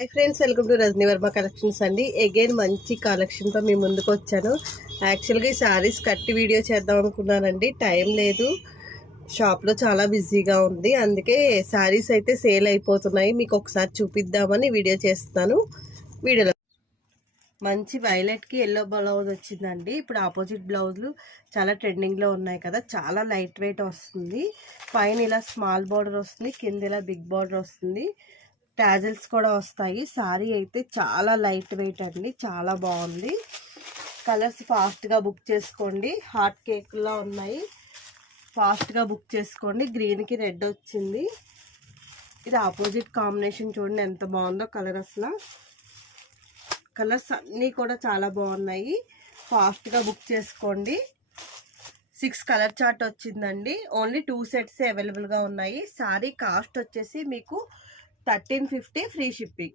High friends, welcome to Rajani Varma collections అండి. Again మంచి కలెక్షన్తో మీ ముందుకు వచ్చాను. యాక్చువల్గా ఈ శారీస్ కట్టి వీడియో చేద్దాం అనుకున్నానండి, టైం లేదు. షాప్లో చాలా బిజీగా ఉంది, అందుకే శారీస్ అయితే సేల్ అయిపోతున్నాయి. మీకు ఒకసారి చూపిద్దామని వీడియో చేస్తాను. వీడియోలో మంచి వైలెట్కి ఎల్లో బ్లౌజ్ వచ్చిందండి. ఇప్పుడు ఆపోజిట్ బ్లౌజులు చాలా ట్రెండింగ్లో ఉన్నాయి కదా, చాలా లైట్ వెయిట్ వస్తుంది. పైన ఇలా స్మాల్ బార్డర్ వస్తుంది, కింద ఇలా బిగ్ బార్డర్ వస్తుంది. టాజిల్స్ కూడా వస్తాయి. సారీ అయితే చాలా లైట్ వెయిట్ అండి, చాలా బాగుంది. కలర్స్ ఫాస్ట్గా బుక్ చేసుకోండి, హాట్ కేక్లా ఉన్నాయి. ఫాస్ట్గా బుక్ చేసుకోండి. గ్రీన్కి రెడ్ వచ్చింది, ఇది ఆపోజిట్ కాంబినేషన్. చూడండి ఎంత బాగుందో కలర్, అసలు కలర్స్ అన్నీ కూడా చాలా బాగున్నాయి. ఫాస్ట్గా బుక్ చేసుకోండి. 6 కలర్ చార్ట్ వచ్చిందండి. ఓన్లీ 2 సెట్స్ అవైలబుల్గా ఉన్నాయి. సారీ కాస్ట్ వచ్చేసి మీకు 1350 ఫ్రీ షిప్పింగ్.